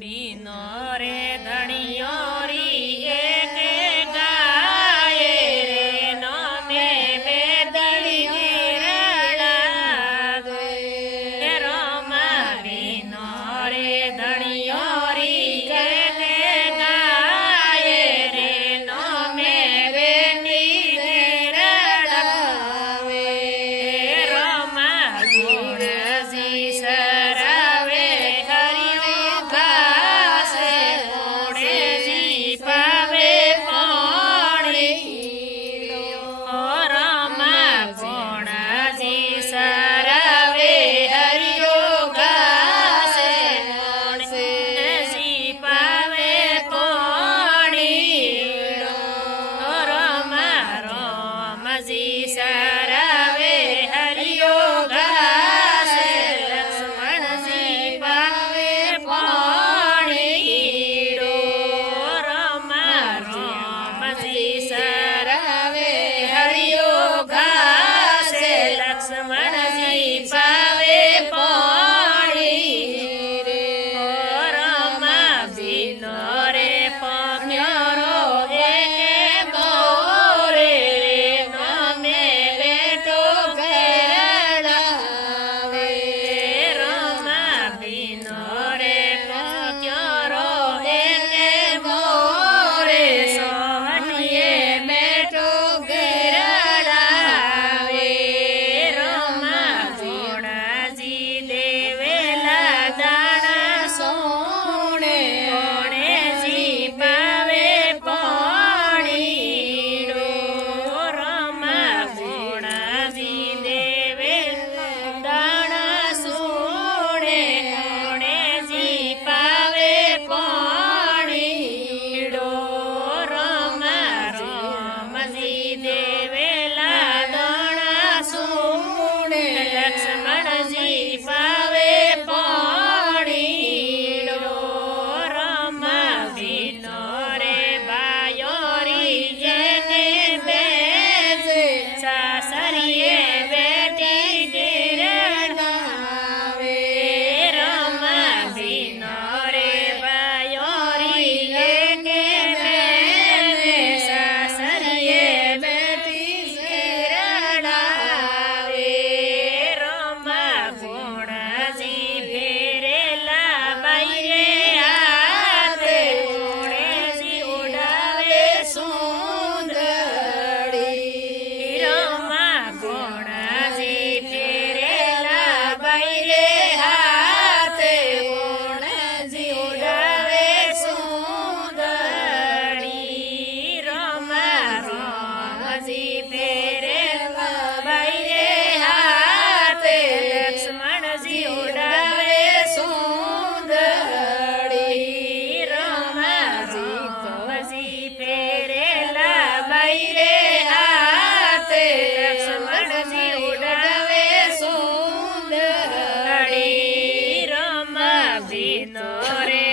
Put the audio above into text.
બીનો રે ધણીઓ રી એકે ગાય રે નમે બે દળી જીરડા હે રામ બીનો રે ધણીઓ રી એકે ગાય રે નમે બેટી જીરડા હે રામ ગુણજી સરાવે હરિયો ગાસે ગુણજી પાવે પાણી ઓ રામ ગુણજી સરાવે હરિયો ગાસે ગુણજી પાવે પાણી ઓ રામ રામજી સરાવે હરિયો ગાસે લક્ષ્મણજી પાવે પાણી રામ રામજી સરાવે હરિયો ગાસે લક્ષ્મણજી પાવે પાણી રામ બીનો રે પમ્યો એકે મોરે રે નમે બેટો ઘેરડાવે રામ બીનો રે પમ્યો એકે મોરે સોહટીએ બેટો ઘેરડાવે રામ ગુણજી દેવેલા દાણા સોણે ગણેશજી પાવે પાણી રામ ગુણજી દેવે દાણા સોણે ગણેશજી પાવે પાણી રામ રામજી દેવેલા દાણા સોણે લક્ષ્મણજી પાવે પાણી રામ બીનો રે બાયો રી જેને બેસે સાસરીએ બેટી જીરડાવે રામ બીનો રે બાયો રી જેને બેસે સાસરીએ બેટી જીરડાવે રામ ગુણજી ફેરેલા બાયરે હાથે ગુણજી ઉડાવે સુંદડી રામ ગુણજી ફેરેલા બાયરે હાથે ગુણજી ઉડાવે સુંદડી રામ રામજી ફેરેલા બાયરે હાથે લક્ષ્મણજી ઉડાવે સુંદડી રામજી કવજી ફેરેલા બાયરે હાથે લક્ષ્મણજી ઉડાવે સુંદડી રામ બીનો રે